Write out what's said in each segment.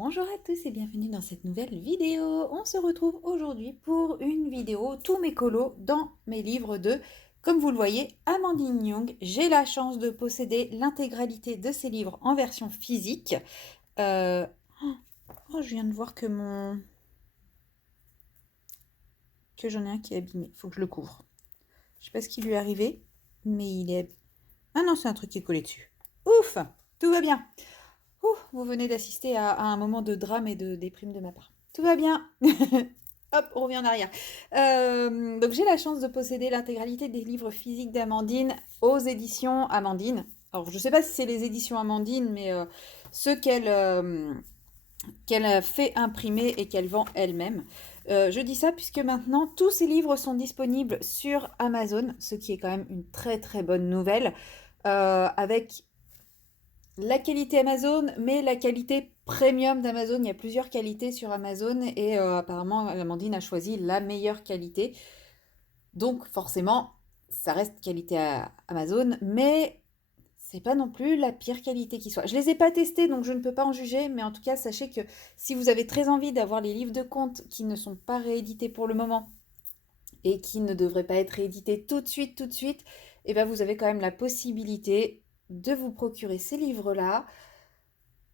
Bonjour à tous et bienvenue dans cette nouvelle vidéo. On se retrouve aujourd'hui pour une vidéo tous mes colos dans mes livres de, comme vous le voyez, Amandine Young. J'ai la chance de posséder l'intégralité de ces livres en version physique. Euh, Oh, je viens de voir que j'en ai un qui est abîmé. Il faut que je le couvre. Je sais pas ce qui lui est arrivé, mais il est... Ah non, c'est un truc qui est collé dessus. Ouf, tout va bien. Ouh, vous venez d'assister à un moment de drame et de déprime de ma part. Tout va bien. Hop, on revient en arrière. Donc j'ai la chance de posséder l'intégralité des livres physiques d'Amandine aux éditions Amandine. Alors je ne sais pas si c'est les éditions Amandine, mais ceux qu'elle a fait imprimer et qu'elle vend elle-même. Je dis ça puisque maintenant tous ces livres sont disponibles sur Amazon, ce qui est quand même une très très bonne nouvelle, avec la qualité Amazon, mais la qualité premium d'Amazon. Il y a plusieurs qualités sur Amazon et apparemment Amandine a choisi la meilleure qualité. Donc forcément, ça reste qualité Amazon, mais c'est pas non plus la pire qualité qui soit. Je les ai pas testés, donc je ne peux pas en juger, mais en tout cas, sachez que si vous avez très envie d'avoir les livres de compte qui ne sont pas réédités pour le moment et qui ne devraient pas être réédités tout de suite, et ben vous avez quand même la possibilité de vous procurer ces livres-là.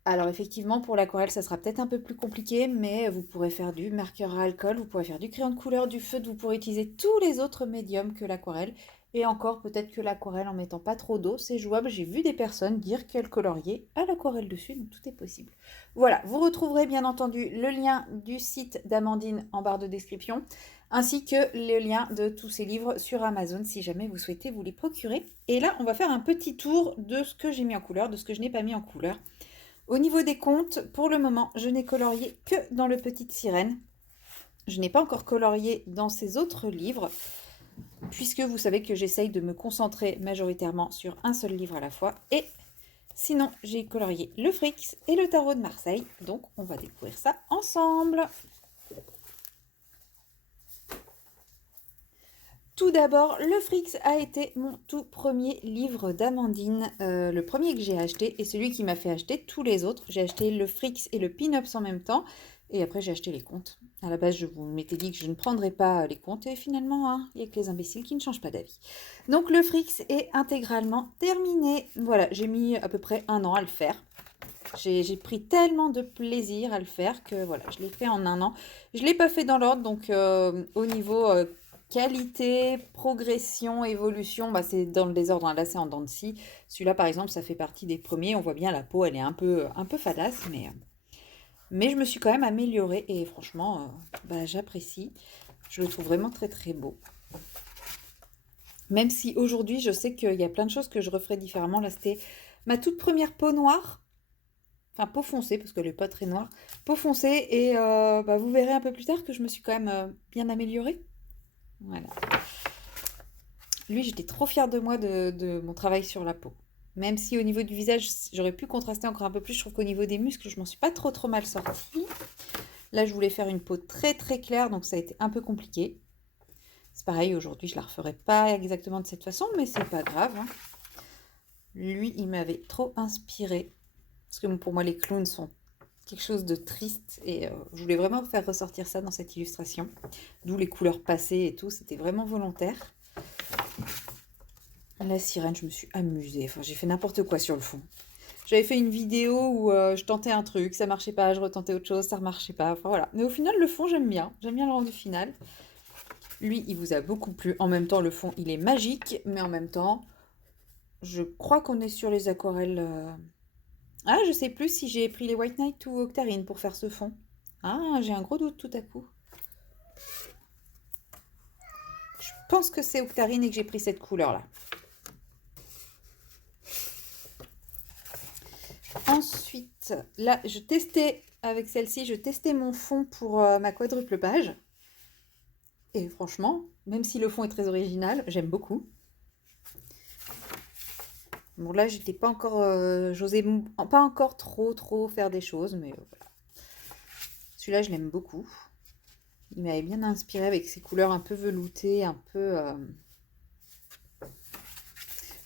Alors effectivement, pour l'aquarelle, ça sera peut-être un peu plus compliqué, mais vous pourrez faire du marqueur à alcool, vous pourrez faire du crayon de couleur, du feutre, vous pourrez utiliser tous les autres médiums que l'aquarelle. Et encore, peut-être que l'aquarelle, en mettant pas trop d'eau, c'est jouable. J'ai vu des personnes dire qu'elles coloriaient à l'aquarelle dessus, donc tout est possible. Voilà, vous retrouverez bien entendu le lien du site d'Amandine en barre de description, ainsi que le lien de tous ces livres sur Amazon si jamais vous souhaitez vous les procurer. Et là, on va faire un petit tour de ce que j'ai mis en couleur, de ce que je n'ai pas mis en couleur. Au niveau des contes, pour le moment, je n'ai colorié que dans le Petite Sirène. Je n'ai pas encore colorié dans ces autres livres, puisque vous savez que j'essaye de me concentrer majoritairement sur un seul livre à la fois. Et sinon, j'ai colorié le Frix et le Tarot de Marseille. Donc, on va découvrir ça ensemble. Tout d'abord, le Frix a été mon tout premier livre d'Amandine, le premier que j'ai acheté et celui qui m'a fait acheter tous les autres. J'ai acheté le Frix et le Pin-Ups en même temps et après j'ai acheté les contes. À la base, je vous m'étais dit que je ne prendrais pas les contes et finalement, hein, il n'y a que les imbéciles qui ne changent pas d'avis. Donc le Frix est intégralement terminé. Voilà, j'ai mis à peu près un an à le faire. J'ai pris tellement de plaisir à le faire que voilà, je l'ai fait en un an. Je ne l'ai pas fait dans l'ordre, donc au niveau qualité, progression, évolution, bah, c'est dans le désordre, hein. Là c'est en dents de scie. Celui-là par exemple, ça fait partie des premiers. On voit bien la peau, elle est un peu fadasse, mais je me suis quand même améliorée et franchement, bah, j'apprécie. Je le trouve vraiment très très beau. Même si aujourd'hui, je sais qu'il y a plein de choses que je referais différemment. Là, c'était ma toute première peau noire. Enfin, peau foncée, parce qu'elle n'est pas très noire. Peau foncée, et bah, vous verrez un peu plus tard que je me suis quand même bien améliorée. Voilà. Lui, j'étais trop fière de moi de mon travail sur la peau. Même si au niveau du visage, j'aurais pu contraster encore un peu plus, je trouve qu'au niveau des muscles, je m'en suis pas trop mal sortie. Là, je voulais faire une peau très très claire, donc ça a été un peu compliqué. C'est pareil, aujourd'hui, je la referai pas exactement de cette façon, mais c'est pas grave, hein. Lui, il m'avait trop inspiré. Parce que pour moi, les clowns sont quelque chose de triste et je voulais vraiment faire ressortir ça dans cette illustration. D'où les couleurs passées et tout, c'était vraiment volontaire. La sirène, je me suis amusée. Enfin, j'ai fait n'importe quoi sur le fond. J'avais fait une vidéo où je tentais un truc, ça marchait pas, je retentais autre chose, ça marchait pas. Enfin voilà. Mais au final, le fond, j'aime bien. J'aime bien le rendu final. Lui, il vous a beaucoup plu. En même temps, le fond, il est magique, mais en même temps, je crois qu'on est sur les aquarelles. Ah, je sais plus si j'ai pris les White Knight ou Octarine pour faire ce fond. Ah, j'ai un gros doute tout à coup. Je pense que c'est Octarine et que j'ai pris cette couleur-là. Ensuite, là, je testais avec celle-ci, je testais mon fond pour ma quadruple page. Et franchement, même si le fond est très original, j'aime beaucoup. Bon, là, j'étais pas encore, j'osais pas encore trop faire des choses, mais voilà. Celui-là, je l'aime beaucoup. Il m'avait bien inspiré avec ses couleurs un peu veloutées, un peu...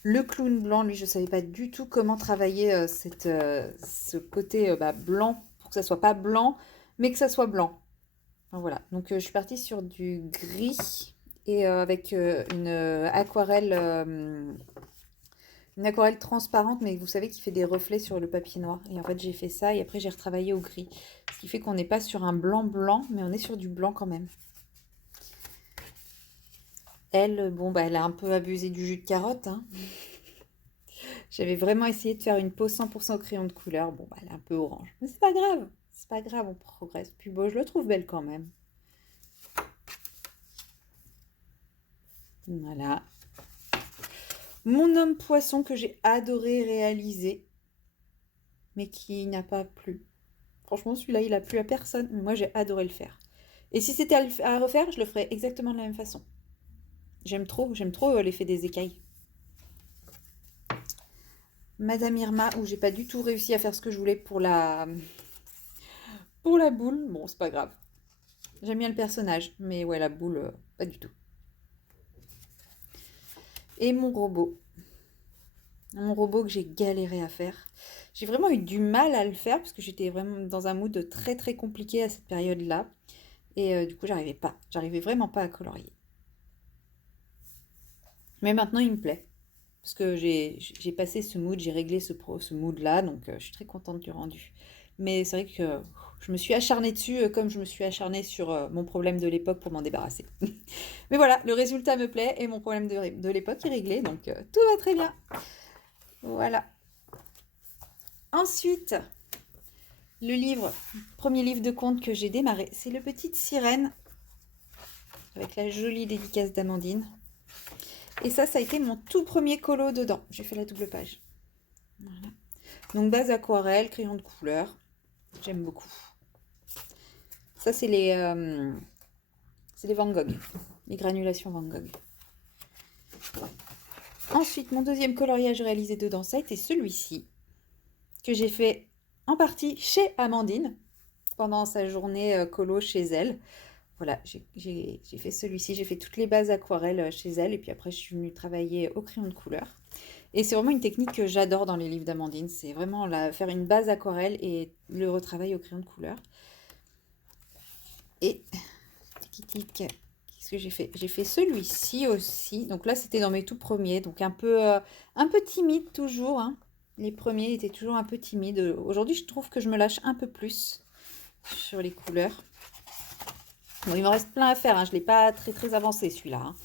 Le clown blanc, lui, je ne savais pas du tout comment travailler ce côté blanc pour que ça soit pas blanc, mais que ça soit blanc. Enfin, voilà, donc je suis partie sur du gris et avec une aquarelle transparente, mais vous savez qui fait des reflets sur le papier noir. Et en fait, j'ai fait ça et après j'ai retravaillé au gris. Ce qui fait qu'on n'est pas sur un blanc blanc, mais on est sur du blanc quand même. Elle, bon, bah, elle a un peu abusé du jus de carotte, hein. J'avais vraiment essayé de faire une peau 100% au crayon de couleur. Bon, bah, elle est un peu orange. Mais c'est pas grave. C'est pas grave, on progresse. Puis bon, je le trouve belle quand même. Voilà. Mon homme poisson que j'ai adoré réaliser, mais qui n'a pas plu. Franchement, celui-là, il a plu à personne, mais moi, j'ai adoré le faire. Et si c'était à refaire, je le ferais exactement de la même façon. J'aime trop l'effet des écailles. Madame Irma, où j'ai pas du tout réussi à faire ce que je voulais pour la boule. Bon, c'est pas grave. J'aime bien le personnage, mais ouais, la boule, pas du tout. Et mon robot. Mon robot que j'ai galéré à faire. J'ai vraiment eu du mal à le faire parce que j'étais vraiment dans un mood très très compliqué à cette période-là. Et du coup, j'arrivais vraiment pas à colorier. Mais maintenant, il me plaît. Parce que j'ai passé ce mood, j'ai réglé ce mood-là, donc je suis très contente du rendu. Mais c'est vrai que je me suis acharnée dessus comme je me suis acharnée sur mon problème de l'époque pour m'en débarrasser. Mais voilà, le résultat me plaît et mon problème de l'époque est réglé, donc tout va très bien. Voilà. Ensuite, premier livre de contes que j'ai démarré, c'est Le Petite Sirène, avec la jolie dédicace d'Amandine. Et ça a été mon tout premier colo dedans. J'ai fait la double page. Voilà. Donc base aquarelle, crayon de couleur. J'aime beaucoup. Ça, c'est les Van Gogh. Les granulations Van Gogh. Ensuite, mon deuxième coloriage réalisé dedans, ça a été celui-ci. Que j'ai fait en partie chez Amandine. Pendant sa journée colo chez elle. Voilà, j'ai fait celui-ci. J'ai fait toutes les bases aquarelles chez elle. Et puis après, je suis venue travailler au crayon de couleur. Et c'est vraiment une technique que j'adore dans les livres d'Amandine. C'est vraiment faire une base aquarelle et le retravail au crayon de couleur. Et qu'est-ce que j'ai fait? J'ai fait celui-ci aussi. Donc là, c'était dans mes tout premiers. Donc un peu timide toujours, hein. Les premiers étaient toujours un peu timides. Aujourd'hui, je trouve que je me lâche un peu plus sur les couleurs. Bon, il me reste plein à faire, hein. Je ne l'ai pas très très avancé celui-là, hein.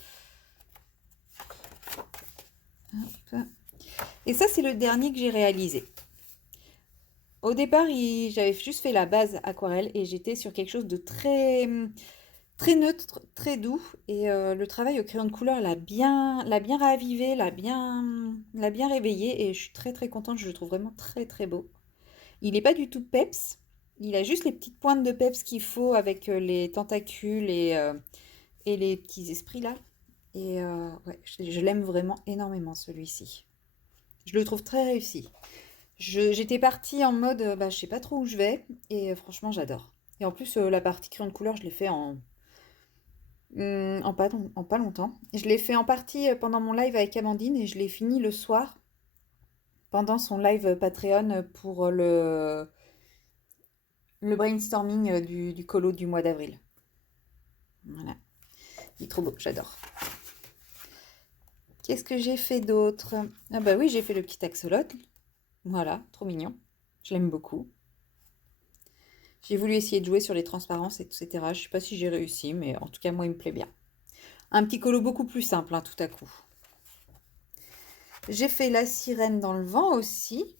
Et ça, c'est le dernier que j'ai réalisé. Au départ, j'avais juste fait la base aquarelle et j'étais sur quelque chose de très, très neutre, très doux. Et le travail au crayon de couleur l'a bien ravivé, l'a bien réveillé. Et je suis très très contente, je le trouve vraiment très très beau. Il n'est pas du tout peps. Il a juste les petites pointes de peps qu'il faut avec les tentacules et les petits esprits là. Et ouais, je l'aime vraiment énormément celui-ci. Je le trouve très réussi. J'étais partie en mode, bah, je sais pas trop où je vais, et franchement, j'adore. Et en plus, la partie crayon de couleur, je l'ai fait en pas longtemps. Je l'ai fait en partie pendant mon live avec Amandine, et je l'ai fini le soir, pendant son live Patreon pour le brainstorming du colo du mois d'avril. Voilà. Il est trop beau, j'adore. Qu'est-ce que j'ai fait d'autre? Ah bah oui, j'ai fait le petit axolote. Voilà, trop mignon. Je l'aime beaucoup. J'ai voulu essayer de jouer sur les transparences, etc. Je ne sais pas si j'ai réussi, mais en tout cas, moi, il me plaît bien. Un petit colo beaucoup plus simple, hein, tout à coup. J'ai fait la sirène dans le vent aussi.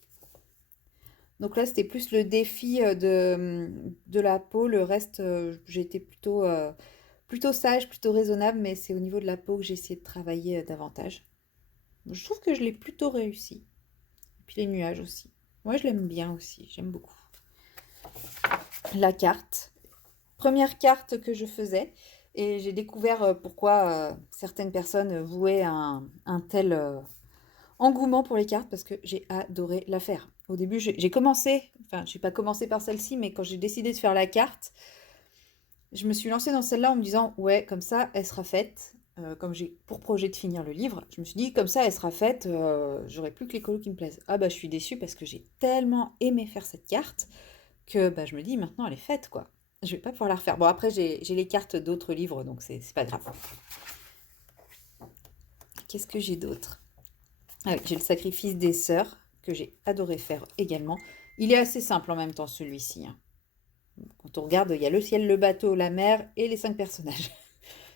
Donc là, c'était plus le défi de la peau. Le reste, j'ai été plutôt sage, plutôt raisonnable, mais c'est au niveau de la peau que j'ai essayé de travailler davantage. Je trouve que je l'ai plutôt réussi. Et puis les nuages aussi. Moi, je l'aime bien aussi, j'aime beaucoup. La carte. Première carte que je faisais. Et j'ai découvert pourquoi certaines personnes vouaient un tel engouement pour les cartes, parce que j'ai adoré la faire. Au début, j'ai commencé, enfin, j'ai pas commencé par celle-ci, mais quand j'ai décidé de faire la carte, je me suis lancée dans celle-là en me disant, ouais, comme ça, elle sera faite. Comme j'ai pour projet de finir le livre, je me suis dit, comme ça, elle sera faite, j'aurai plus que les colos qui me plaisent. Ah bah, je suis déçue parce que j'ai tellement aimé faire cette carte que bah, je me dis maintenant elle est faite quoi. Je vais pas pouvoir la refaire. Bon après j'ai les cartes d'autres livres donc c'est pas grave. Qu'est-ce que j'ai d'autre? Ah oui, j'ai le sacrifice des sœurs que j'ai adoré faire également. Il est assez simple en même temps celui-ci, hein. Quand on regarde, il y a le ciel, le bateau, la mer et les 5 personnages.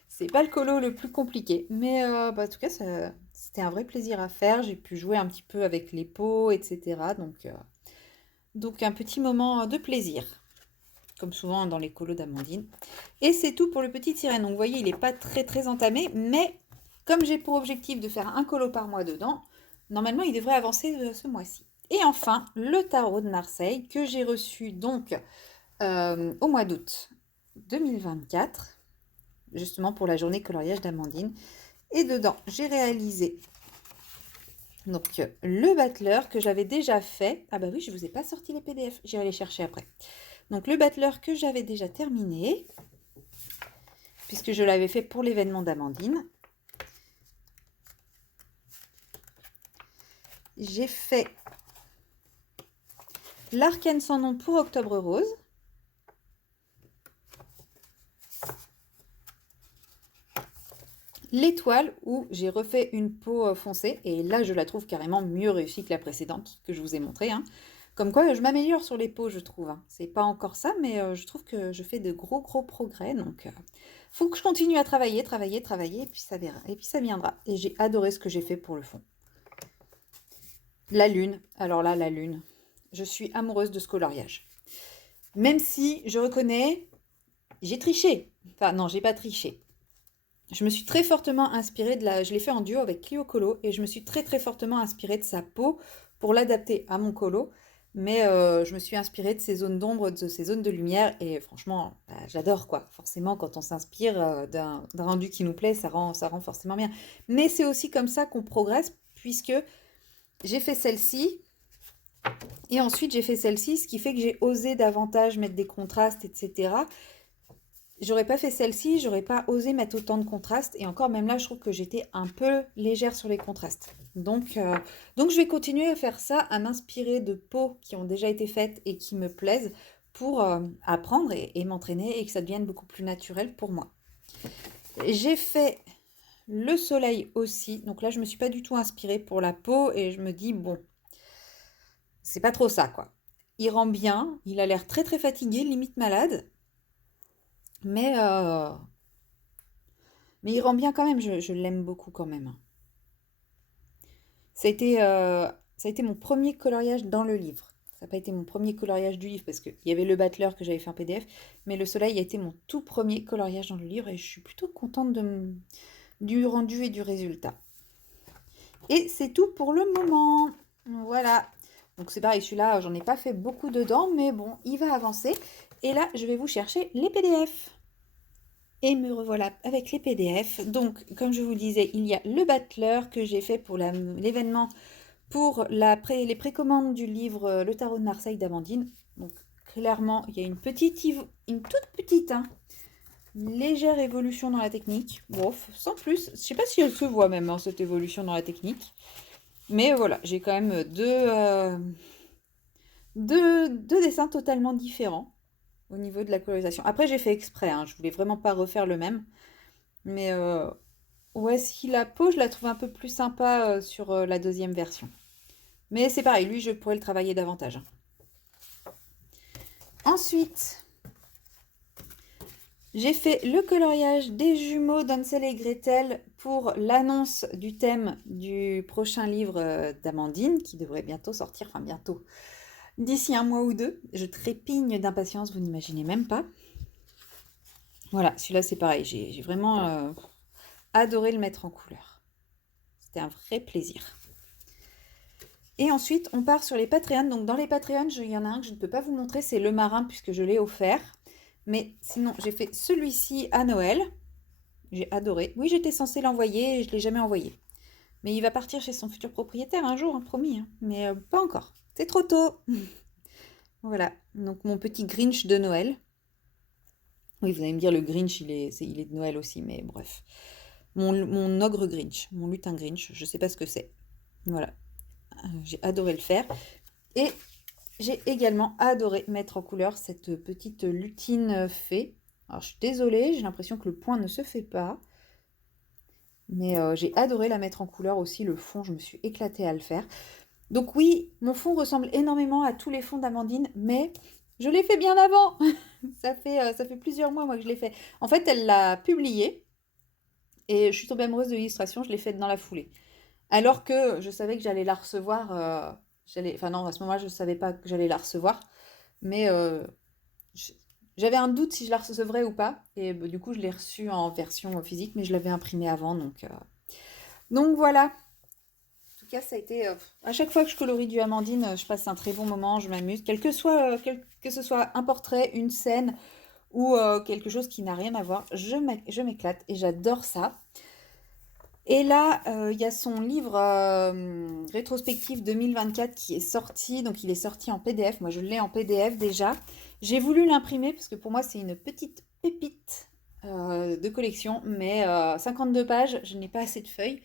C'est pas le colo le plus compliqué, mais bah, en tout cas, c'était un vrai plaisir à faire. J'ai pu jouer un petit peu avec les pots, etc. Donc un petit moment de plaisir, comme souvent dans les colos d'Amandine. Et c'est tout pour le petit sirène. Donc vous voyez, il n'est pas très très entamé, mais comme j'ai pour objectif de faire un colo par mois dedans, normalement il devrait avancer ce mois-ci. Et enfin, le tarot de Marseille que j'ai reçu donc au mois d'août 2024, justement pour la journée coloriage d'Amandine. Et dedans, j'ai réalisé donc le battleur que j'avais déjà fait. Ah bah oui, je vous ai pas sorti les PDF, j'irai les chercher après. Donc le battleur que j'avais déjà terminé, puisque je l'avais fait pour l'événement d'Amandine. J'ai fait l'arcane sans nom pour Octobre Rose. L'étoile où j'ai refait une peau foncée et là je la trouve carrément mieux réussie que la précédente que je vous ai montrée, hein. Comme quoi je m'améliore sur les peaux je trouve, hein. C'est pas encore ça mais je trouve que je fais de gros progrès donc faut que je continue à travailler et puis ça verra et puis ça viendra. Et j'ai adoré ce que j'ai fait pour le fond. La lune, alors là la lune, je suis amoureuse de ce coloriage. Même si je reconnais, j'ai triché. Enfin non, j'ai pas triché. Je me suis très fortement inspirée je l'ai fait en duo avec Clio Colo et je me suis très fortement inspirée de sa peau pour l'adapter à mon colo. Mais je me suis inspirée de ses zones d'ombre, de ses zones de lumière et franchement, bah, j'adore quoi. Forcément, quand on s'inspire d'un rendu qui nous plaît, ça rend forcément bien. Mais c'est aussi comme ça qu'on progresse puisque j'ai fait celle-ci et ensuite j'ai fait celle-ci, ce qui fait que j'ai osé davantage mettre des contrastes, etc. J'aurais pas fait celle-ci, j'aurais pas osé mettre autant de contrastes. Et encore, même là, je trouve que j'étais un peu légère sur les contrastes. Donc je vais continuer à faire ça, à m'inspirer de peaux qui ont déjà été faites et qui me plaisent pour apprendre et m'entraîner et que ça devienne beaucoup plus naturel pour moi. J'ai fait le soleil aussi. Donc là, je me suis pas du tout inspirée pour la peau et je me dis, bon, c'est pas trop ça, quoi. Il rend bien, il a l'air très fatigué, limite malade. Mais Mais il rend bien quand même, je l'aime beaucoup quand même. Ça a été, euh, ça a été mon premier coloriage dans le livre. Ça n'a pas été mon premier coloriage du livre parce qu'il y avait le battleur que j'avais fait en PDF, mais le soleil a été mon tout premier coloriage dans le livre et je suis plutôt contente du rendu et du résultat. Et c'est tout pour le moment. Voilà. Donc c'est pareil, celui-là, j'en ai pas fait beaucoup dedans, mais bon, il va avancer. Et là, je vais vous chercher les PDF. Et me revoilà avec les PDF. Donc, comme je vous disais, il y a le battleur que j'ai fait pour l'événement pour les précommandes du livre Le Tarot de Marseille d'Amandine. Donc, clairement, il y a une toute petite, hein, légère évolution dans la technique. Bon, sans plus. Je sais pas si elle se voit même, hein, cette évolution dans la technique. Mais voilà, j'ai quand même deux dessins totalement différents au niveau de la colorisation. Après, j'ai fait exprès, hein, je voulais vraiment pas refaire le même. Mais ouais, si la peau, je la trouve un peu plus sympa sur la deuxième version. Mais c'est pareil, lui, je pourrais le travailler davantage, hein. Ensuite, j'ai fait le coloriage des jumeaux d'Hansel et Gretel pour l'annonce du thème du prochain livre d'Amandine, qui devrait bientôt sortir, enfin bientôt, d'ici un mois ou deux. Je trépigne d'impatience, vous n'imaginez même pas. Voilà, celui-là c'est pareil, j'ai vraiment adoré le mettre en couleur. C'était un vrai plaisir. Et ensuite, on part sur les Patreons. Donc, dans les Patreons, il y en a un que je ne peux pas vous montrer, c'est le marin, puisque je l'ai offert. Mais sinon, j'ai fait celui-ci à Noël. J'ai adoré. Oui, j'étais censée l'envoyer et je ne l'ai jamais envoyé. Mais il va partir chez son futur propriétaire un jour, hein, promis, hein. Mais pas encore. C'est trop tôt. Voilà. Donc, mon petit Grinch de Noël. Oui, vous allez me dire, le Grinch, il est de Noël aussi, mais bref. Mon ogre Grinch, mon lutin Grinch, je ne sais pas ce que c'est. Voilà. J'ai adoré le faire. Et j'ai également adoré mettre en couleur cette petite lutine fée. Alors je suis désolée, j'ai l'impression que le point ne se fait pas. Mais j'ai adoré la mettre en couleur aussi, le fond, je me suis éclatée à le faire. Donc oui, mon fond ressemble énormément à tous les fonds d'Amandine, mais je l'ai fait bien avant. Ça fait plusieurs mois, moi, que je l'ai fait. En fait, elle l'a publié et je suis tombée amoureuse de l'illustration, je l'ai faite dans la foulée. Alors que je savais que j'allais la recevoir, enfin non, à ce moment-là, je ne savais pas que j'allais la recevoir, mais j- j'avais un doute si je la recevrais ou pas. Et bah, du coup, je l'ai reçue en version physique, mais je l'avais imprimée avant, donc voilà. En tout cas, ça a été. À chaque fois que je colorie du Amandine, je passe un très bon moment, je m'amuse. Que ce soit un portrait, une scène ou quelque chose qui n'a rien à voir, je m'éclate et j'adore ça. Et là, il y a son livre rétrospectif 2024 qui est sorti. Donc, il est sorti en PDF. Moi, je l'ai en PDF déjà. J'ai voulu l'imprimer parce que pour moi, c'est une petite pépite de collection. Mais 52 pages, je n'ai pas assez de feuilles.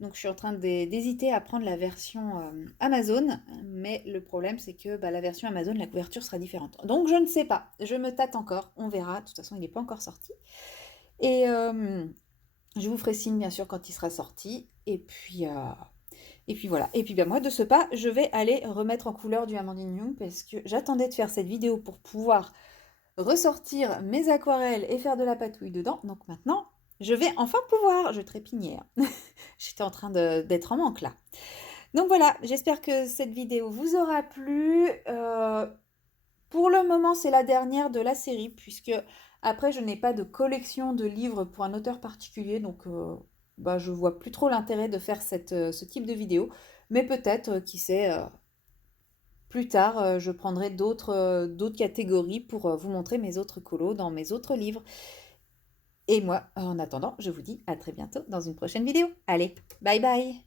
Donc, je suis en train d'hésiter à prendre la version Amazon. Mais le problème, c'est que bah, la version Amazon, la couverture sera différente. Donc, je ne sais pas. Je me tâte encore. On verra. De toute façon, il n'est pas encore sorti. Et, je vous ferai signe, bien sûr, quand il sera sorti. Et puis voilà. Et puis ben, moi, de ce pas, je vais aller remettre en couleur du Amandine Young parce que j'attendais de faire cette vidéo pour pouvoir ressortir mes aquarelles et faire de la patouille dedans. Donc maintenant, je vais enfin pouvoir. Je trépignais, hein. J'étais en train d'être en manque là. Donc voilà, j'espère que cette vidéo vous aura plu. Pour le moment, c'est la dernière de la série, puisque après, je n'ai pas de collection de livres pour un auteur particulier, donc bah, je vois plus trop l'intérêt de faire ce type de vidéo. Mais peut-être, qui sait, plus tard, je prendrai d'autres catégories pour vous montrer mes autres colos dans mes autres livres. Et moi, en attendant, je vous dis à très bientôt dans une prochaine vidéo. Allez, bye bye!